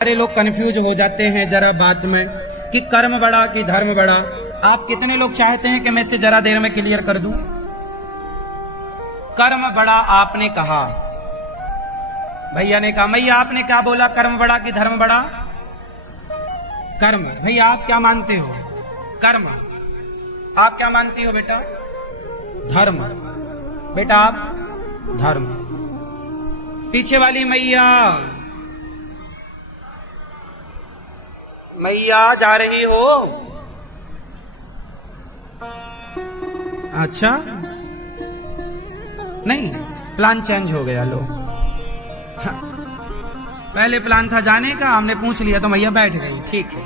सारे लोग कंफ्यूज हो जाते हैं जरा बात में कि कर्म बड़ा कि धर्म बड़ा। आप कितने लोग चाहते हैं कि मैं इसे जरा देर में क्लियर कर दूं? कर्म बड़ा आपने कहा, भैया ने कहा, भैया आपने क्या बोला, कर्म बड़ा कि धर्म बड़ा? कर्म। भैया आप क्या मानते हो? कर्म। आप क्या मानती हो बेटा? धर्म। बेटा आप? धर्म। पीछे वाली मैया, मैया जा रही हो? अच्छा, नहीं, प्लान चेंज हो गया। लो, पहले प्लान था जाने का, हमने पूछ लिया तो मैया बैठ गई। ठीक है,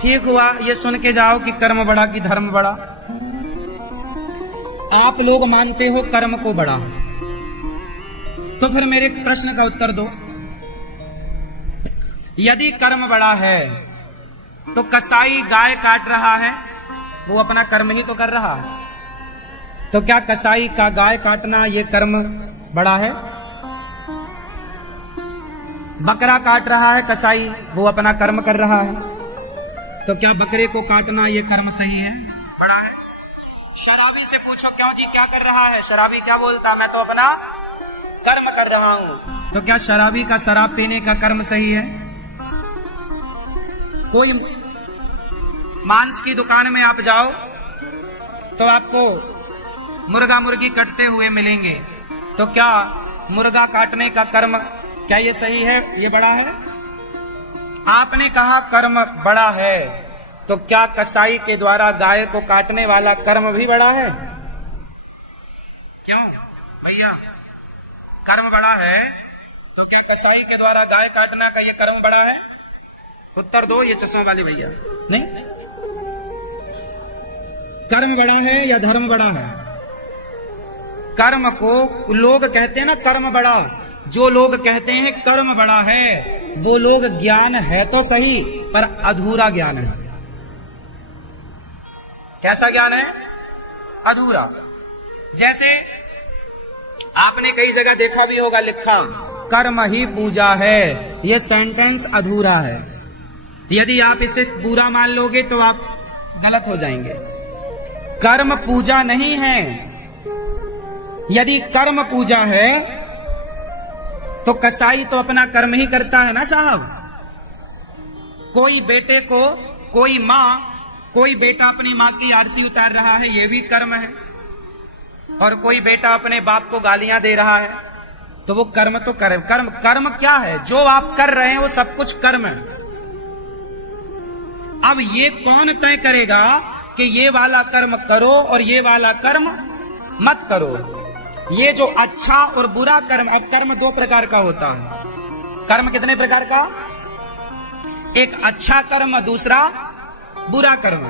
ठीक हुआ। ये सुन के जाओ कि कर्म बड़ा कि धर्म बड़ा। आप लोग मानते हो कर्म को बड़ा, तो फिर मेरे प्रश्न का उत्तर दो। यदि कर्म बड़ा है तो कसाई गाय काट रहा है, वो अपना कर्म ही तो कर रहा है। तो क्या कसाई का गाय काटना ये कर्म बड़ा है? बकरा काट रहा है कसाई, वो अपना कर्म कर रहा है। तो क्या बकरे को काटना ये कर्म सही है, बड़ा है? शराबी से पूछो, क्यों जी क्या कर रहा है? शराबी क्या बोलता, मैं तो अपना कर्म कर रहा हूं। तो क्या शराबी का शराब पीने का कर्म सही है? कोई मांस की दुकान में आप जाओ तो आपको मुर्गा मुर्गी कटते हुए मिलेंगे, तो क्या मुर्गा काटने का कर्म, क्या ये सही है, ये बड़ा है? आपने कहा कर्म बड़ा है, तो क्या कसाई के द्वारा गाय को काटने वाला कर्म भी बड़ा है? क्यों भैया, कर्म बड़ा है तो क्या कसाई के द्वारा गाय काटना का ये कर्म बड़ा है? उत्तर दो, ये चश्मे वाले भैया। नहीं, कर्म बड़ा है या धर्म बड़ा है? कर्म को लोग कहते हैं ना कर्म बड़ा, जो लोग कहते हैं कर्म बड़ा है वो लोग ज्ञान है तो सही पर अधूरा ज्ञान है। कैसा ज्ञान है? अधूरा। जैसे आपने कई जगह देखा भी होगा लिखा, कर्म ही पूजा है, ये सेंटेंस अधूरा है। यदि आप इसे पूरा मान लोगे तो आप गलत हो जाएंगे। कर्म पूजा नहीं है। यदि कर्म पूजा है तो कसाई तो अपना कर्म ही करता है ना साहब। कोई बेटे को, कोई माँ, कोई बेटा अपनी माँ की आरती उतार रहा है, ये भी कर्म है। और कोई बेटा अपने बाप को गालियां दे रहा है, तो वो कर्म तो कर्म। कर्म क्या है? जो आप कर रहे हैं वो सब कुछ कर्म है। अब ये कौन तय करेगा कि ये वाला कर्म करो और ये वाला कर्म मत करो? ये जो अच्छा और बुरा कर्म, अब कर्म दो प्रकार का होता है। कर्म कितने प्रकार का? एक अच्छा कर्म, दूसरा बुरा कर्म।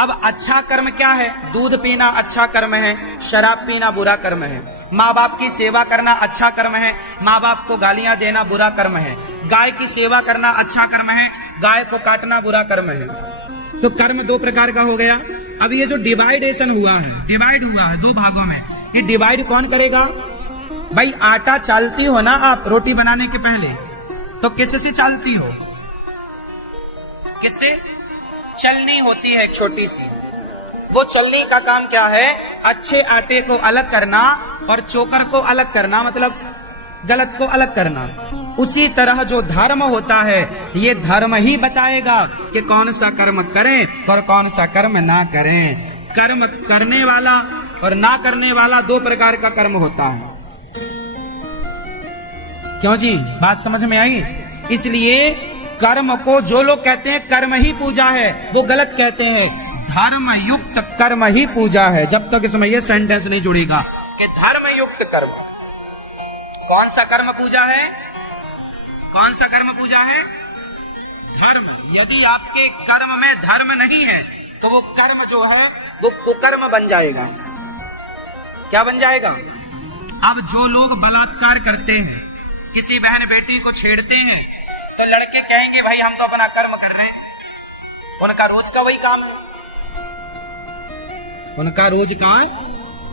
अब अच्छा कर्म क्या है? दूध पीना अच्छा कर्म है, शराब पीना बुरा कर्म है। माँ बाप की सेवा करना अच्छा कर्म है, माँ बाप को गालियां देना बुरा कर्म है। गाय की सेवा करना अच्छा कर्म है, गाय को काटना बुरा कर्म है। तो कर्म दो प्रकार का हो गया। अब ये जो डिवाइडेशन हुआ है, डिवाइड हुआ है दो भागों में, ये डिवाइड कौन करेगा? भाई आटा चालती हो ना आप रोटी बनाने के पहले, तो किससे चालती हो? किससे? चलनी होती है एक छोटी सी, वो चलनी का काम क्या है? अच्छे आटे को अलग करना और चोकर को अलग करना, मतलब गलत को अलग करना। उसी तरह जो धर्म होता है, ये धर्म ही बताएगा कि कौन सा कर्म करें और कौन सा कर्म ना करें। कर्म करने वाला और ना करने वाला दो प्रकार का कर्म होता है। क्यों जी, बात समझ में आई? इसलिए कर्म को जो लोग कहते हैं कर्म ही पूजा है, वो गलत कहते हैं। धर्म युक्त कर्म ही पूजा है, जब तक इसमें यह सेंटेंस नहीं जुड़ेगा कि धर्म युक्त कर्म। कौन सा कर्म पूजा है? कौन सा कर्म पूजा है? धर्म। यदि आपके कर्म में धर्म नहीं है तो वो कर्म जो है वो कुकर्म बन जाएगा। क्या बन जाएगा? अब जो लोग बलात्कार करते हैं, किसी बहन बेटी को छेड़ते हैं, तो लड़के कहेंगे भाई हम तो अपना कर्म कर रहे हैं। उनका रोज का वही काम है, उनका रोज का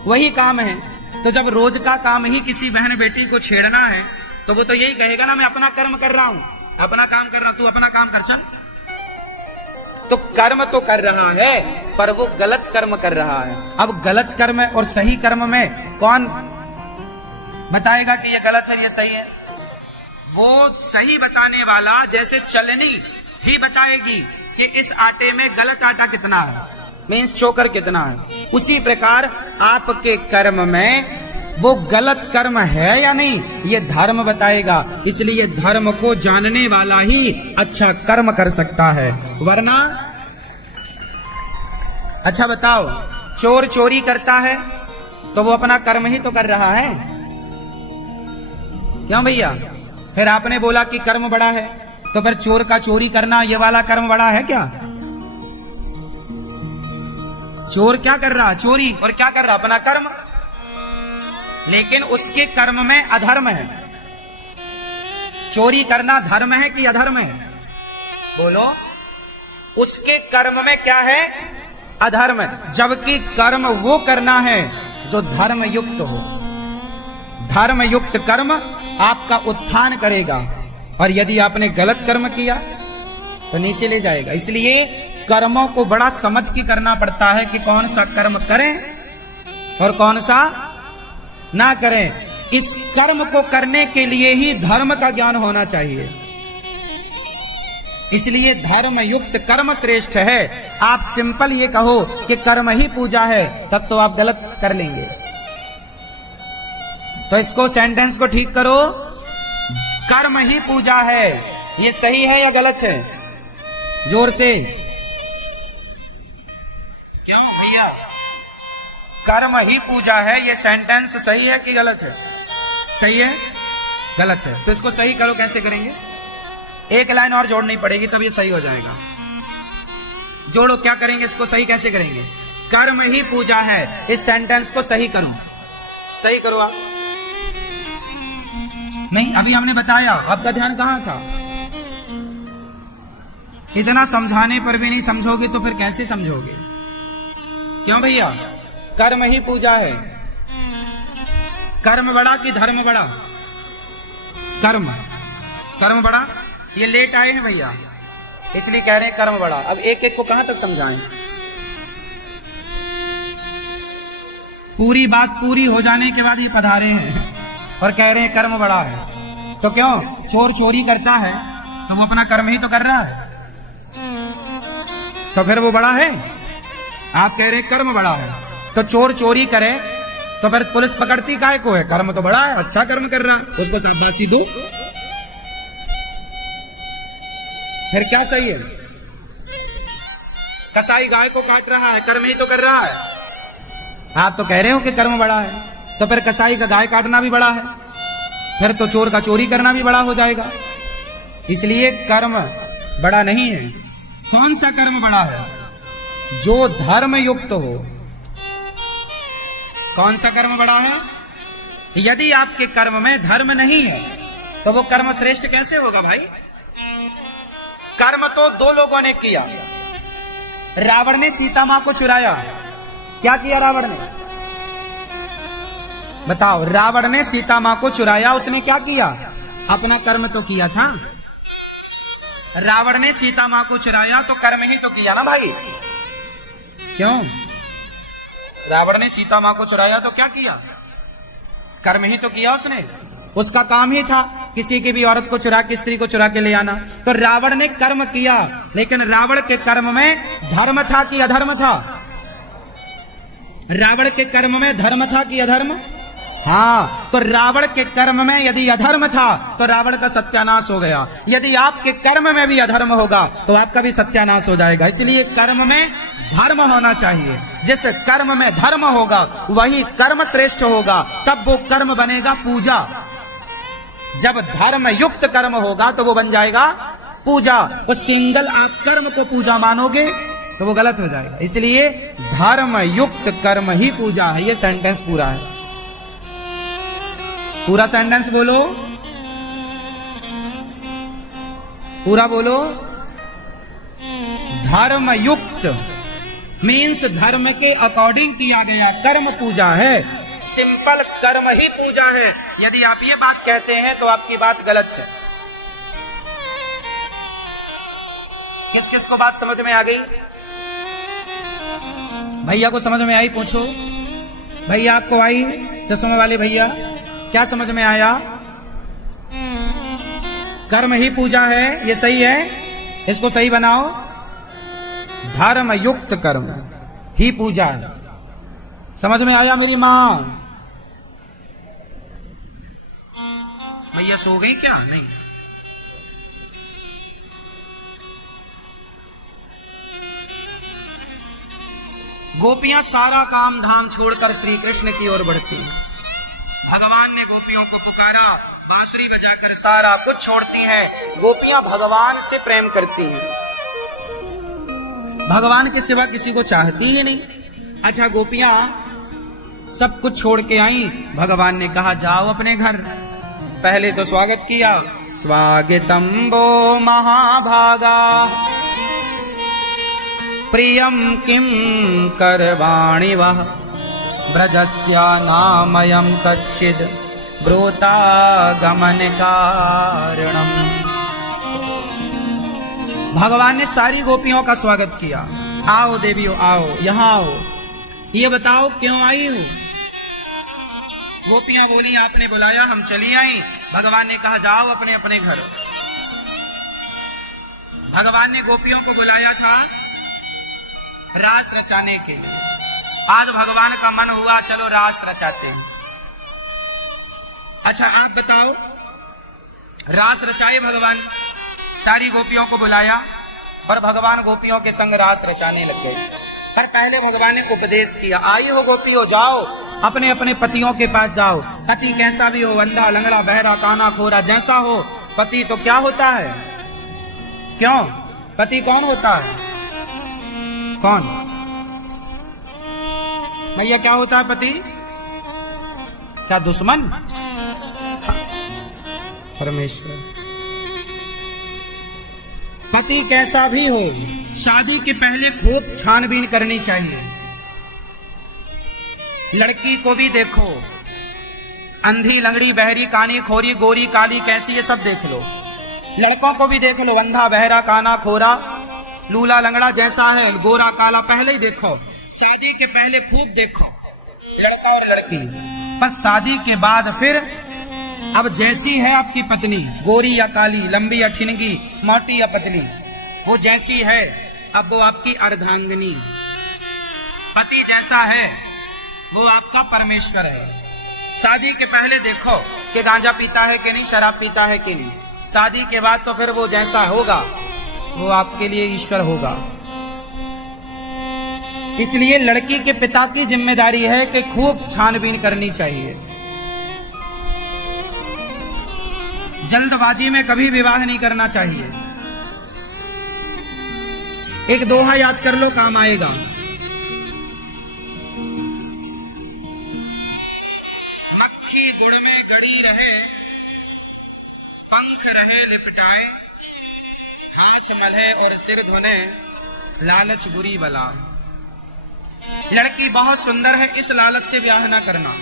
वही काम है। तो जब रोज का काम ही किसी बहन बेटी को छेड़ना है तो तो वो तो यही कहेगा ना, मैं अपना कर्म कर रहा हूं, अपना काम कर रहा हूं, तू अपना काम कर चल। तो कर्म तो कर रहा है पर वो गलत कर्म कर रहा है। अब गलत कर्म और सही कर्म में कौन बताएगा कि ये गलत है ये सही है? वो सही बताने वाला जैसे चलनी ही बताएगी कि इस आटे में गलत आटा कितना है, मीन्स चोकर कितना है। उसी प्रकार आपके कर्म में वो गलत कर्म है या नहीं, ये धर्म बताएगा। इसलिए धर्म को जानने वाला ही अच्छा कर्म कर सकता है, वरना अच्छा बताओ, चोर चोरी करता है तो वो अपना कर्म ही तो कर रहा है, क्यों भैया? फिर आपने बोला कि कर्म बड़ा है, तो फिर चोर का चोरी करना ये वाला कर्म बड़ा है क्या? चोर क्या कर रहा? चोरी। और क्या कर रहा? अपना कर्म। लेकिन उसके कर्म में अधर्म है। चोरी करना धर्म है कि अधर्म है? बोलो। उसके कर्म में क्या है? अधर्म है। जबकि कर्म वो करना है जो धर्म युक्त हो। धर्म युक्त कर्म आपका उत्थान करेगा, और यदि आपने गलत कर्म किया तो नीचे ले जाएगा। इसलिए कर्मों को बड़ा समझ के करना पड़ता है कि कौन सा कर्म करें और कौन सा ना करें। इस कर्म को करने के लिए ही धर्म का ज्ञान होना चाहिए। इसलिए धर्म युक्त कर्म श्रेष्ठ है। आप सिंपल ये कहो कि कर्म ही पूजा है, तब तो आप गलत कर लेंगे। तो इसको सेंटेंस को ठीक करो, कर्म ही पूजा है, ये सही है या गलत है? जोर से। क्यों भैया? कर्म ही पूजा है, ये सेंटेंस सही है कि गलत है? सही है? गलत है। तो इसको सही करो, कैसे करेंगे? एक लाइन और जोड़नी पड़ेगी तब ये सही हो जाएगा। जोड़ो, क्या करेंगे? इसको सही कैसे करेंगे? कर्म ही पूजा है, इस सेंटेंस को सही करो। सही करो आप। नहीं, अभी हमने बताया, आपका ध्यान कहां था? इतना समझाने पर भी नहीं समझोगे तो फिर कैसे समझोगे? क्यों भैया? कर्म ही पूजा है। कर्म बड़ा कि धर्म बड़ा? कर्म। कर्म बड़ा। ये लेट आए हैं भैया, इसलिए कह रहे हैं कर्म बड़ा। अब एक एक को कहां तक समझाएं? पूरी बात पूरी हो जाने के बाद ये पधारे हैं और कह रहे हैं कर्म बड़ा है। तो क्यों? चोर चोरी करता है तो वो अपना कर्म ही तो कर रहा है, तो फिर वो बड़ा है? आप कह रहे हैं कर्म बड़ा है, तो चोर चोरी करे तो फिर पुलिस पकड़ती काहे को है? कर्म तो बड़ा है, अच्छा कर्म कर रहा है, उसको शाबाशी दो। फिर क्या सही है? कसाई गाय को काट रहा है, कर्म ही तो कर रहा है। आप तो कह रहे हो कि कर्म बड़ा है, तो फिर कसाई का गाय काटना भी बड़ा है, फिर तो चोर का चोरी करना भी बड़ा हो जाएगा। इसलिए कर्म बड़ा नहीं है। कौन सा कर्म बड़ा है? जो धर्म युक्त हो। कौन सा कर्म बड़ा है? यदि आपके कर्म में धर्म नहीं है तो वो कर्म श्रेष्ठ कैसे होगा भाई? कर्म तो दो लोगों ने किया। रावण ने सीता मां को चुराया। क्या किया रावण ने? बताओ। रावण ने सीता मां को चुराया, उसने क्या किया? अपना कर्म तो किया था। रावण ने सीता मां को चुराया तो कर्म ही तो किया ना भाई। क्यों? रावण ने सीता मां को चुराया तो क्या किया? कर्म ही तो किया उसने। उसका काम ही था किसी की भी औरत को चुरा के, स्त्री को चुरा के ले आना। तो रावण ने कर्म किया, लेकिन रावण के कर्म में धर्म था कि अधर्म था? रावण के कर्म में धर्म था कि अधर्म? हाँ। तो रावण के कर्म में यदि अधर्म था तो रावण का सत्यानाश हो गया। यदि आपके कर्म में भी अधर्म होगा तो आपका भी सत्यानाश हो जाएगा। इसलिए कर्म में धर्म होना चाहिए। जिस कर्म में धर्म होगा वही कर्म श्रेष्ठ होगा, तब वो कर्म बनेगा पूजा। जब धर्म युक्त कर्म होगा तो वो बन जाएगा पूजा। और सिंगल आप कर्म को पूजा मानोगे तो वो गलत हो जाएगा। इसलिए धर्म युक्त कर्म ही पूजा है। ये सेंटेंस पूरा है। पूरा सेंटेंस बोलो, पूरा बोलो। धर्म युक्त मीन्स धर्म के अकॉर्डिंग किया गया कर्म पूजा है। सिंपल कर्म ही पूजा है। यदि आप ये बात कहते हैं तो आपकी बात गलत है। किस किस को बात समझ में आ गई? भैया को समझ में आई? पूछो भैया, आपको आई? चश्मे वाले भैया, क्या समझ में आया? कर्म ही पूजा है, ये सही है? इसको सही बनाओ। धर्म युक्त कर्म ही पूजा है। समझ में आया मेरी माँ? भैया सो गई क्या? नहीं। गोपियां सारा काम धाम छोड़कर श्री कृष्ण की ओर बढ़ती हैं। भगवान ने गोपियों को पुकारा, बांसुरी बजाकर सारा कुछ छोड़ती हैं। गोपियां भगवान से प्रेम करती हैं, भगवान के सिवा किसी को चाहती ही नहीं। अच्छा, गोपियां सब कुछ छोड़ के आई। भगवान ने कहा जाओ अपने घर। पहले तो स्वागत किया, स्वागतम वो महाभागा प्रियम किम करवाणि वह ब्रजस्या नामयम कच्चिद ब्रोता गमन कारणम। भगवान ने सारी गोपियों का स्वागत किया। आओ देवियों, आओ, यहां आओ, ये बताओ क्यों आई हूं? गोपियां बोली आपने बुलाया, हम चली आई। भगवान ने कहा जाओ अपने अपने घर। भगवान ने गोपियों को बुलाया था रास रचाने के लिए। आज भगवान का मन हुआ चलो रास रचाते हैं। अच्छा आप बताओ, रास रचाए भगवान, सारी गोपियों को बुलाया और भगवान गोपियों के संग रास रचाने लग गए। पर पहले भगवान ने उपदेश किया, आई हो गोपियों, जाओ अपने अपने पतियों के पास जाओ। पति कैसा भी हो, अंधा लंगड़ा बहरा काना खोरा जैसा हो, पति तो क्या होता है? क्यों? पति कौन होता है? कौन भैया, क्या होता है पति? क्या दुश्मन? परमेश्वर। पति कैसा भी हो, शादी के पहले खूब छानबीन करनी चाहिए। लड़की को भी देखो, अंधी लंगड़ी बहरी कानी खोरी गोरी काली कैसी, ये सब देख लो। लड़कों को भी देख लो, अंधा बहरा काना खोरा लूला लंगड़ा जैसा है, गोरा काला, पहले ही देखो। शादी के पहले खूब देखो लड़का और लड़की, पर शादी के बाद फिर अब जैसी है आपकी पत्नी, गोरी या काली, लंबी या ठिनगी, मोटी या पतली, वो जैसी है अब वो आपकी अर्धांगिनी। पति जैसा है वो आपका परमेश्वर है। शादी के पहले देखो कि गांजा पीता है कि नहीं, शराब पीता है कि नहीं। शादी के बाद तो फिर वो जैसा होगा वो आपके लिए ईश्वर होगा। इसलिए लड़की के पिता की जिम्मेदारी है कि खूब छानबीन करनी चाहिए। जल्दबाजी में कभी विवाह नहीं करना चाहिए। एक दोहा याद कर लो, काम आएगा। मक्खी गुड़ में गड़ी रहे, पंख रहे लिपटाए, हाथ मले और सिर धुने, लालच बुरी बला। लड़की बहुत सुंदर है, इस लालच से ब्याह ना करना।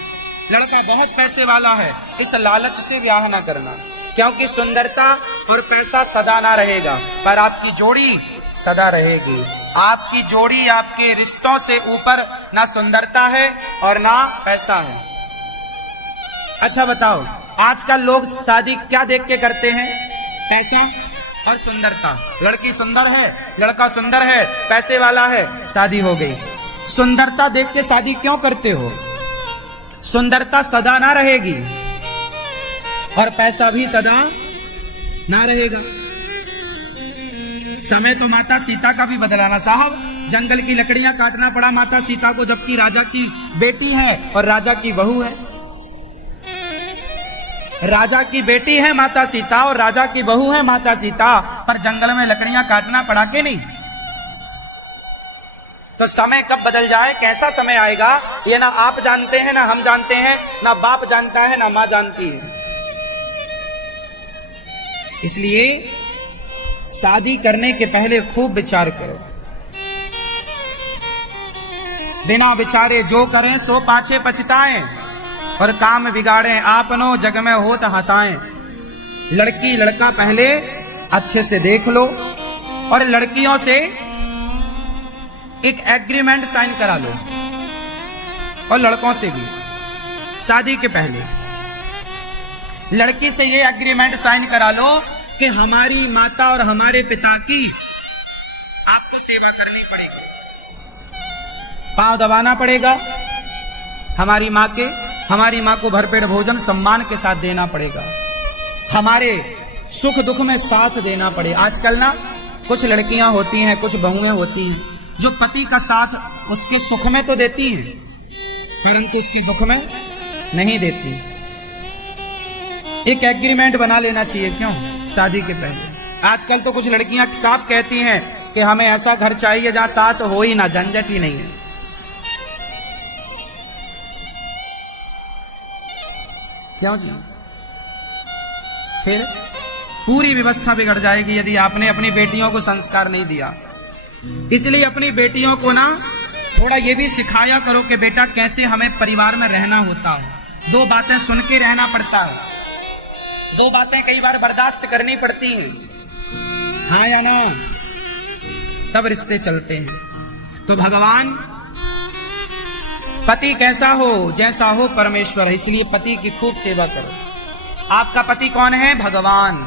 लड़का बहुत पैसे वाला है, इस लालच से ब्याह ना करना, क्योंकि सुंदरता और पैसा सदा ना रहेगा, पर आपकी जोड़ी सदा रहेगी। आपकी जोड़ी आपके रिश्तों से ऊपर ना सुंदरता है और ना पैसा है। अच्छा बताओ, आजकल लोग शादी क्या देख के करते हैं? पैसा और सुंदरता। लड़की सुंदर है, लड़का सुंदर है, पैसे वाला है, शादी हो गई। सुंदरता देख के शादी क्यों करते हो? सुंदरता सदा ना रहेगी और पैसा भी सदा ना रहेगा। समय तो माता सीता का भी बदलाना साहब। जंगल की लकड़ियां काटना पड़ा माता सीता को, जबकि राजा की बेटी है और राजा की बहू है। राजा की बेटी है माता सीता और राजा की बहू है माता सीता, पर जंगल में लकड़ियां काटना पड़ा के नहीं। तो समय कब बदल जाए, कैसा समय आएगा, ये ना आप जानते हैं, ना हम जानते हैं, ना बाप जानता है, ना मां जानती है। इसलिए शादी करने के पहले खूब विचार करो। बिना विचारे जो करें सो पाछे पछताएं। और काम बिगाड़े आपनो जग में होत हंसाएं। लड़की लड़का पहले अच्छे से देख लो और लड़कियों से एक एग्रीमेंट साइन करा लो और लड़कों से भी शादी के पहले लड़की से ये एग्रीमेंट साइन करा लो कि हमारी माता और हमारे पिता की आपको सेवा करनी पड़ेगी, पांव दबाना पड़ेगा हमारी माँ को भरपेट भोजन सम्मान के साथ देना पड़ेगा, हमारे सुख दुख में साथ देना पड़े। आजकल ना कुछ लड़कियां होती हैं, कुछ बहुएं होती हैं जो पति का साथ उसके सुख में तो देती हैं परंतु उसके दुख में नहीं देती। एक एग्रीमेंट बना लेना चाहिए, क्यों, शादी के पहले। आजकल तो कुछ लड़कियां साफ कहती हैं कि हमें ऐसा घर चाहिए जहां सास हो ही ना, झंझट ही नहीं है। क्यों जी? फिर पूरी व्यवस्था बिगड़ जाएगी यदि आपने अपनी बेटियों को संस्कार नहीं दिया। इसलिए अपनी बेटियों को ना थोड़ा ये भी सिखाया करो कि बेटा कैसे हमें परिवार में रहना होता है। दो बातें सुन के रहना पड़ता है, दो बातें कई बार बर्दाश्त करनी पड़ती हैं, हाँ या ना, तब रिश्ते चलते हैं। तो भगवान पति कैसा हो, जैसा हो परमेश्वर है, इसलिए पति की खूब सेवा करो। आपका पति कौन है? भगवान।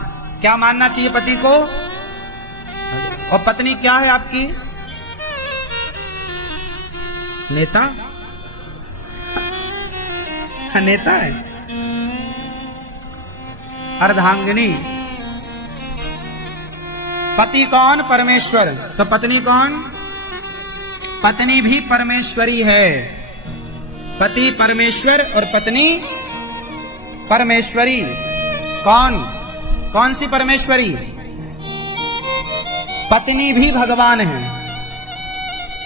क्या मानना चाहिए पति को? और पत्नी क्या है आपकी? नेता? नेता है, अर्धांगिनी। पति कौन? परमेश्वर। तो पत्नी कौन? पत्नी भी परमेश्वरी है। पति परमेश्वर और पत्नी परमेश्वरी। कौन सी परमेश्वरी? पत्नी भी भगवान है।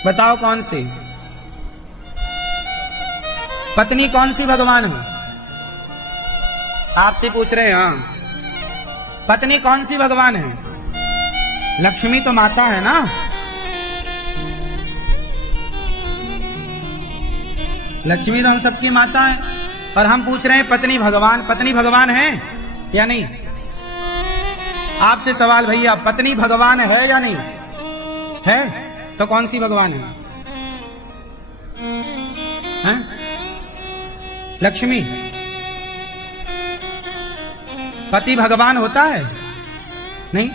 बताओ कौन सी पत्नी, कौन सी भगवान है? आपसे पूछ रहे हैं। हाँ, पत्नी कौन सी भगवान है? लक्ष्मी तो माता है ना। लक्ष्मी तो हम सबकी माता है और हम पूछ रहे हैं पत्नी भगवान। पत्नी भगवान है या नहीं? आपसे सवाल भैया, पत्नी भगवान है या नहीं है? तो कौन सी भगवान है? लक्ष्मी। पति भगवान होता है? नहीं।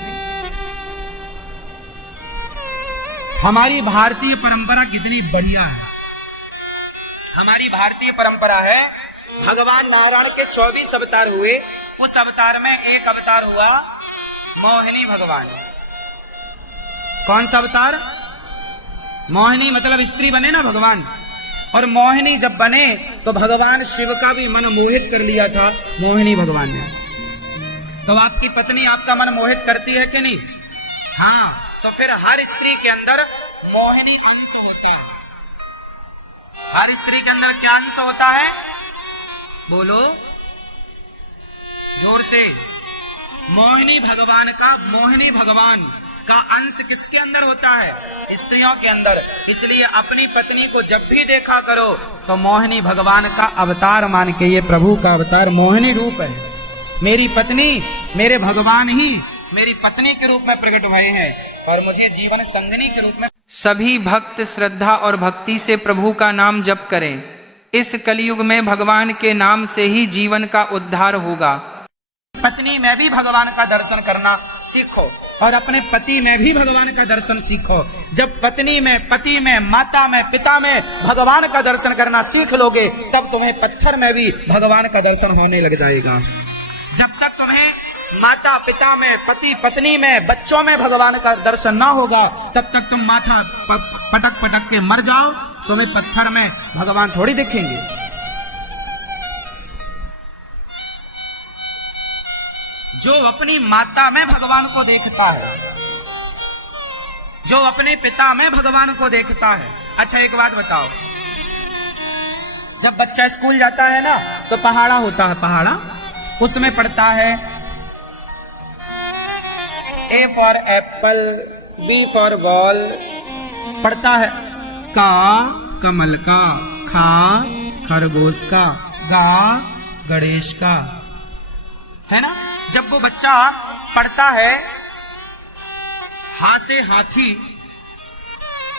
हमारी भारतीय परंपरा कितनी बढ़िया है। हमारी भारतीय परंपरा है, भगवान नारायण के 24 अवतार हुए, उस अवतार में एक अवतार हुआ मोहिनी भगवान। कौन सा अवतार? मोहिनी, मतलब स्त्री बने ना भगवान। और मोहिनी जब बने तो भगवान शिव का भी मन मोहित कर लिया था मोहिनी भगवान ने। तो आपकी पत्नी आपका मन मोहित करती है कि नहीं? हाँ, तो फिर हर स्त्री के अंदर मोहिनी अंश होता है। हर स्त्री के अंदर क्या अंश होता है? बोलो जोर से। मोहिनी भगवान का अंश किसके अंदर होता है? स्त्रियों के अंदर। इसलिए अपनी पत्नी को जब भी देखा करो तो मोहिनी भगवान का अवतार मान के, ये प्रभु का अवतार मोहिनी रूप है। मेरी पत्नी, मेरे भगवान ही मेरी पत्नी के रूप में प्रकट हुए हैं और मुझे जीवन संगिनी के रूप में। सभी भक्त श्रद्धा और भक्ति से प्रभु का नाम जप करें। इस कलयुग में भगवान के नाम से ही जीवन का उद्धार होगा। पत्नी में भी भगवान का दर्शन करना सीखो और अपने पति में भी भगवान का दर्शन सीखो। जब पत्नी में, पति में, माता में, पिता में भगवान का दर्शन करना सीख लोगे तब तुम्हें पत्थर में भी भगवान का दर्शन होने लग जाएगा। जब तक तुम्हें माता पिता में, पति पत्नी में, बच्चों में भगवान का दर्शन ना होगा तब तक तुम माथा पटक पटक के मर जाओ, तुम्हें पत्थर में भगवान थोड़ी दिखेंगे। जो अपनी माता में भगवान को देखता है, जो अपने पिता में भगवान को देखता है। अच्छा एक बात बताओ, जब बच्चा स्कूल जाता है ना तो पहाड़ा होता है, पहाड़ा, उसमें पढ़ता है A for Apple, B for ball, पढ़ता है का कमल का, खा खरगोश का, होगा गणेश का, है ना। जब वो बच्चा पढ़ता है हा से हाथी,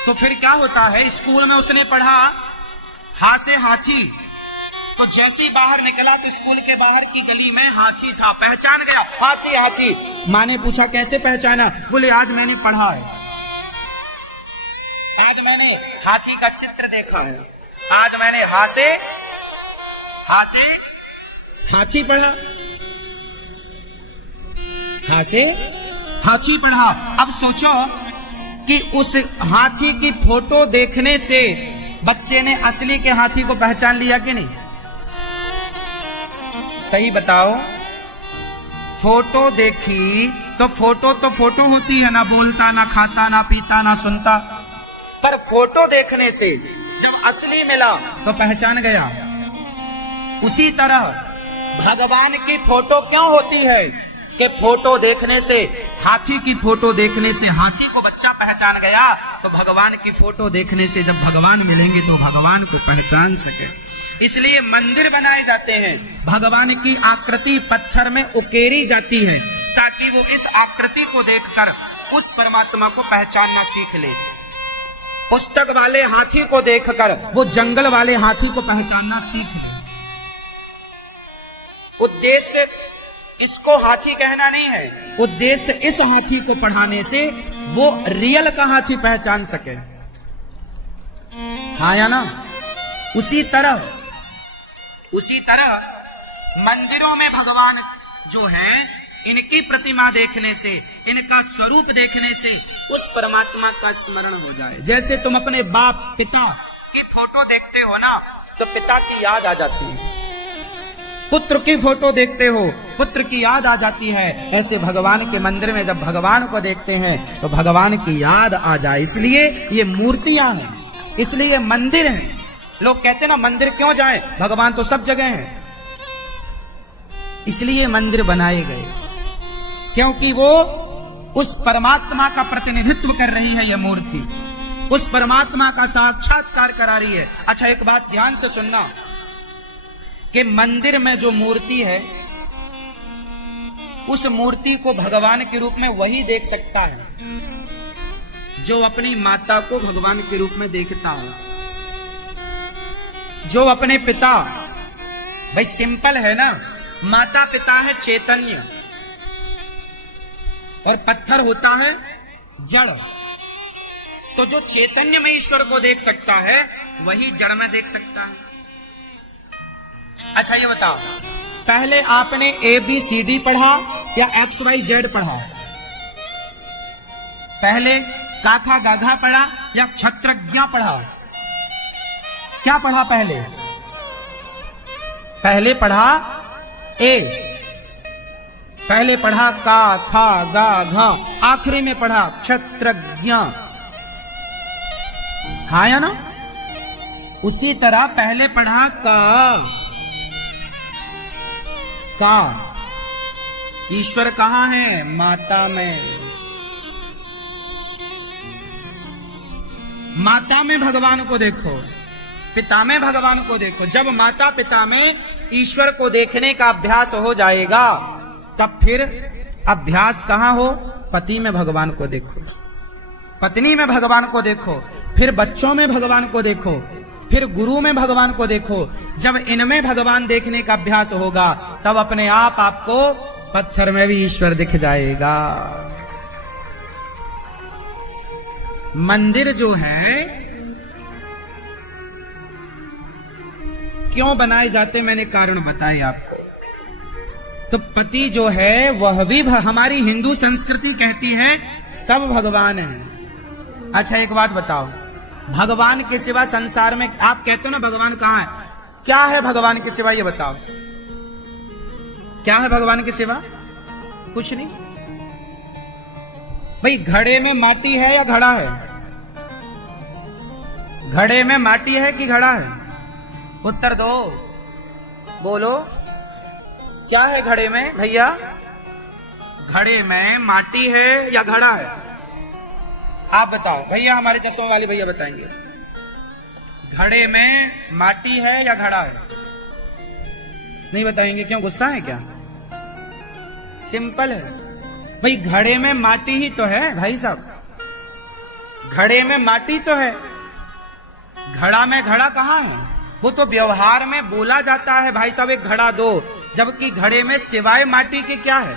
तो फिर क्या होता है, स्कूल में उसने पढ़ा हा से हाथी, तो जैसे ही बाहर निकला तो स्कूल के बाहर की गली में हाथी था, पहचान गया, हाथी हाथी। माँ ने पूछा कैसे पहचाना, बोले आज मैंने पढ़ा है, आज मैंने हाथी का चित्र देखा है, आज मैंने हा से हाथी पढ़ा, हा से हाथी पढ़ा। अब सोचो कि उस हाथी की फोटो देखने से बच्चे ने असली के हाथी को पहचान लिया कि नहीं? सही बताओ। फोटो देखी तो फोटो होती है, ना बोलता, ना खाता, ना पीता, ना सुनता, पर फोटो देखने से जब असली मिला तो पहचान गया। उसी तरह भगवान की फोटो क्यों होती है कि फोटो देखने से, हाथी की फोटो देखने से हाथी को बच्चा पहचान गया, तो भगवान की फोटो देखने से जब भगवान मिलेंगे तो भगवान को पहचान सके। इसलिए मंदिर बनाए जाते हैं, भगवान की आकृति पत्थर में उकेरी जाती है, ताकि वो इस आकृति को देखकर उस परमात्मा को पहचानना सीख ले। पुस्तक वाले हाथी को देखकर वो जंगल वाले हाथी को पहचानना सीख ले। उद्देश्य इसको हाथी कहना नहीं है, उद्देश्य इस हाथी को पढ़ाने से वो रियल का हाथी पहचान सके, हाँ या ना। उसी तरह मंदिरों में भगवान जो है, इनकी प्रतिमा देखने से, इनका स्वरूप देखने से उस परमात्मा का स्मरण हो जाए। जैसे तुम अपने बाप पिता की फोटो देखते हो ना, तो पिता की याद आ जाती है, पुत्र की फोटो देखते हो, पुत्र की याद आ जाती है। ऐसे भगवान के मंदिर में जब भगवान को देखते हैं तो भगवान की याद आ जाए, इसलिए ये मूर्तियां हैं, इसलिए मंदिर हैं। लोग कहते हैं ना मंदिर क्यों जाएं, भगवान तो सब जगह हैं, इसलिए मंदिर बनाए गए, क्योंकि वो उस परमात्मा का प्रतिनिधित्व कर रही है, यह मूर्ति उस परमात्मा का साक्षात्कार करा रही है। अच्छा, एक बात ध्यान से सुनना कि मंदिर में जो मूर्ति है, उस मूर्ति को भगवान के रूप में वही देख सकता है जो अपनी माता को भगवान के रूप में देखता हो, जो अपने पिता, भाई सिंपल है ना, माता पिता है चैतन्य और पत्थर होता है जड़, तो जो चैतन्य में ईश्वर को देख सकता है वही जड़ में देख सकता है। अच्छा ये बताओ, पहले आपने ABCD पढ़ा या XYZ पढ़ा? पहले काखा गाघा पढ़ा या क्षत्रज्ञ पढ़ा? क्या पढ़ा पहले? पहले पढ़ा A, पहले पढ़ा का खा गा घा, आखिरी में पढ़ा क्षत्रज्ञ, हाँ या ना। उसी तरह पहले पढ़ा का ईश्वर कहां है? माता में। माता में भगवान को देखो, पिता में भगवान को देखो। जब माता पिता में ईश्वर को देखने का अभ्यास हो जाएगा, तब फिर अभ्यास कहां हो? पति में भगवान को देखो, पत्नी में भगवान को देखो, फिर बच्चों में भगवान को देखो, फिर गुरु में भगवान को देखो। जब इनमें भगवान देखने का अभ्यास होगा, तब अपने आप आपको पत्थर में भी ईश्वर दिख जाएगा। मंदिर जो है क्यों बनाए जाते, मैंने कारण बताए आपको। तो पति जो है वह भी, हमारी हिंदू संस्कृति कहती है सब भगवान है। अच्छा एक बात बताओ, भगवान के सिवा संसार में, आप कहते हो ना भगवान कहां है, क्या है भगवान के सिवा? ये बताओ क्या है भगवान के सिवा? कुछ नहीं। भाई घड़े में माटी है या घड़ा है? घड़े में माटी है कि घड़ा है? उत्तर दो, बोलो क्या है घड़े में भैया? घड़े में माटी है या घड़ा है? आप बताओ भैया, हमारे चश्मे वाले भैया बताएंगे, घड़े में माटी है या घड़ा है? नहीं बताएंगे क्यों? गुस्सा है क्या? सिंपल है भाई, घड़े में माटी ही तो है भाई साहब, घड़े में माटी तो है, घड़ा में घड़ा कहां है? वो तो व्यवहार में बोला जाता है भाई साहब एक घड़ा दो, जबकि घड़े में सिवाय माटी के क्या है?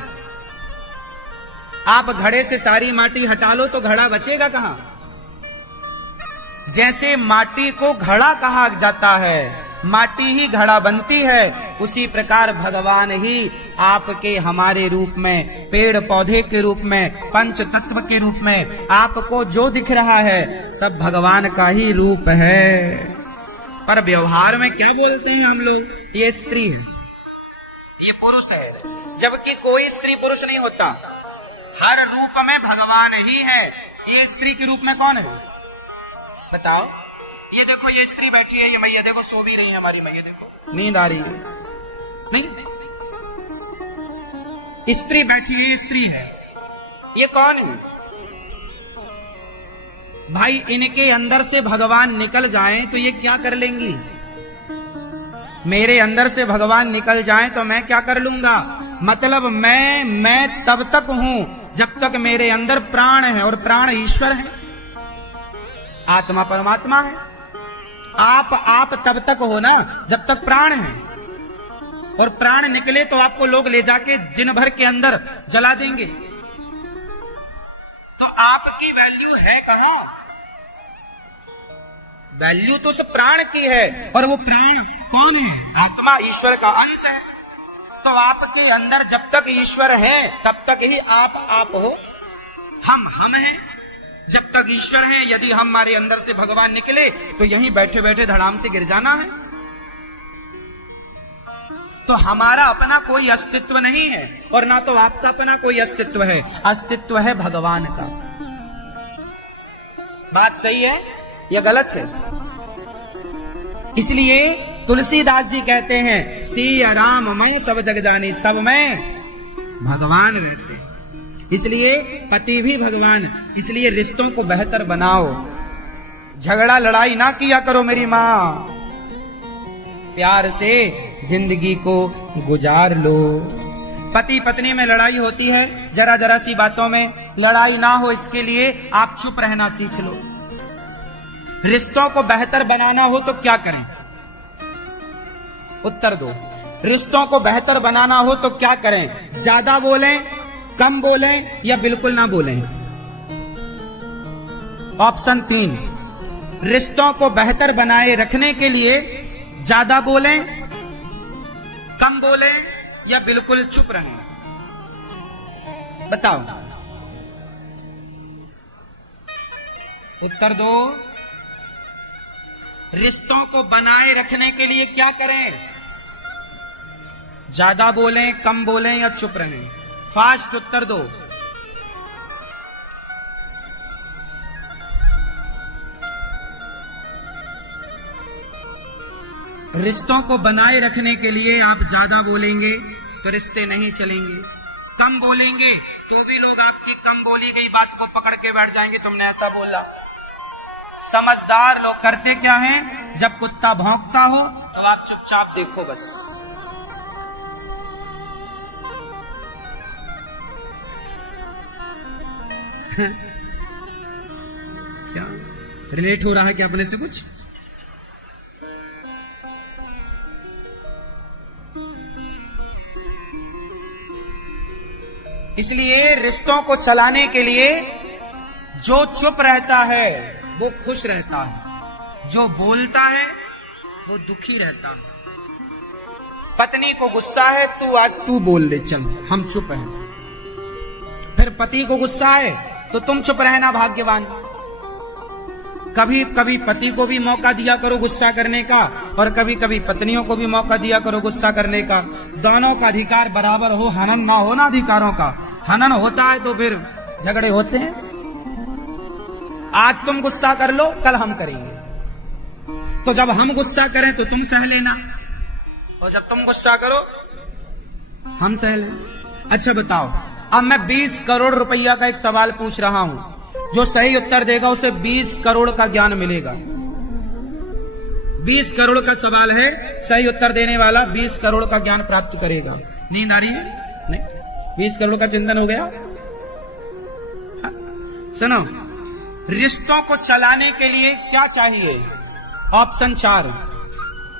आप घड़े से सारी माटी हटा लो तो घड़ा बचेगा कहां? जैसे माटी को घड़ा कहा जाता है, माटी ही घड़ा बनती है, उसी प्रकार भगवान ही आपके हमारे रूप में, पेड़ पौधे के रूप में, पंच तत्व के रूप में आपको जो दिख रहा है सब भगवान का ही रूप है। पर व्यवहार में क्या बोलते हैं हम लोग? ये स्त्री है, ये पुरुष है, जबकि कोई स्त्री पुरुष नहीं होता, हर रूप में भगवान ही है। ये स्त्री के रूप में कौन है बताओ? ये देखो, ये स्त्री बैठी है, ये मैया देखो सो भी रही है, हमारी मैया देखो नींद आ रही है, नहीं स्त्री बैठी है, ये स्त्री है, ये कौन है भाई? इनके अंदर से भगवान निकल जाएं तो ये क्या कर लेंगी? मेरे अंदर से भगवान निकल जाएं तो मैं क्या कर लूंगा? मतलब मैं तब तक हूं जब तक मेरे अंदर प्राण है, और प्राण ईश्वर है, आत्मा परमात्मा है। आप तब तक हो ना जब तक प्राण है, और प्राण निकले तो आपको लोग ले जाके दिन भर के अंदर जला देंगे, तो आपकी वैल्यू है कहां? वैल्यू तो सब प्राण की है, और वो प्राण कौन है? आत्मा ईश्वर का अंश है। तो आपके अंदर जब तक ईश्वर है तब तक ही आप हो, हम हैं जब तक ईश्वर है। यदि हमारे अंदर से भगवान निकले तो यहीं बैठे बैठे धड़ाम से गिर जाना है। तो हमारा अपना कोई अस्तित्व नहीं है, और ना तो आपका अपना कोई अस्तित्व है, अस्तित्व है भगवान का। बात सही है या गलत है? इसलिए तुलसीदास जी कहते हैं, सिया राम मैं सब जग जानी, सब में भगवान रहते हैं। इसलिए पति भी भगवान, इसलिए रिश्तों को बेहतर बनाओ, झगड़ा लड़ाई ना किया करो मेरी माँ, प्यार से जिंदगी को गुजार लो। पति पत्नी में लड़ाई होती है, जरा जरा सी बातों में लड़ाई ना हो, इसके लिए आप चुप रहना सीख लो। रिश्तों को बेहतर बनाना हो तो क्या करें? उत्तर दो। रिश्तों को बेहतर बनाना हो तो क्या करें? ज्यादा बोलें, कम बोलें, या बिल्कुल ना बोलें? ऑप्शन 3, रिश्तों को बेहतर बनाए रखने के लिए ज्यादा बोलें, कम बोलें, या बिल्कुल चुप रहें? बताओ, उत्तर दो। रिश्तों को बनाए रखने के लिए क्या करें? ज्यादा बोलें, कम बोलें, या चुप रहें? फास्ट उत्तर दो। रिश्तों को बनाए रखने के लिए आप ज्यादा बोलेंगे तो रिश्ते नहीं चलेंगे, कम बोलेंगे तो भी लोग आपकी कम बोली गई बात को पकड़ के बैठ जाएंगे, तुमने ऐसा बोला। समझदार लोग करते क्या हैं? जब कुत्ता भौंकता हो तो आप चुपचाप देखो बस। क्या रिलेट हो रहा है क्या अपने से कुछ? इसलिए रिश्तों को चलाने के लिए जो चुप रहता है वो खुश रहता है, जो बोलता है वो दुखी रहता है। पत्नी को गुस्सा है, तू बोल ले, चल हम चुप हैं। फिर पति को गुस्सा है तो तुम चुप रहना भाग्यवान। कभी कभी पति को भी मौका दिया करो गुस्सा करने का, और कभी कभी पत्नियों को भी मौका दिया करो गुस्सा करने का। दोनों का अधिकार बराबर हो, हनन ना हो ना अधिकारों का। हनन होता है तो फिर झगड़े होते हैं। आज तुम गुस्सा कर लो, कल हम करेंगे। तो जब हम गुस्सा करें तो तुम सह लेना, और जब तुम गुस्सा करो हम सह लें। अच्छा बताओ, अब मैं 20 करोड़ रुपया का एक सवाल पूछ रहा हूं, जो सही उत्तर देगा उसे 20 करोड़ का ज्ञान मिलेगा। 20 करोड़ का सवाल है, सही उत्तर देने वाला 20 करोड़ का ज्ञान प्राप्त करेगा। नींद आ रही है? नहीं, 20 करोड़ का चिंतन हो गया। हाँ? सुनो, रिश्तों को चलाने के लिए क्या चाहिए? ऑप्शन 4,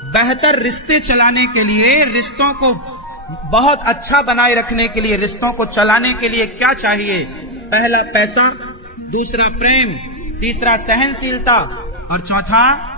बेहतर रिश्ते चलाने के लिए, रिश्तों को बहुत अच्छा बनाए रखने के लिए, रिश्तों को चलाने के लिए क्या चाहिए? पहला पैसा, दूसरा प्रेम, तीसरा सहनशीलता और चौथा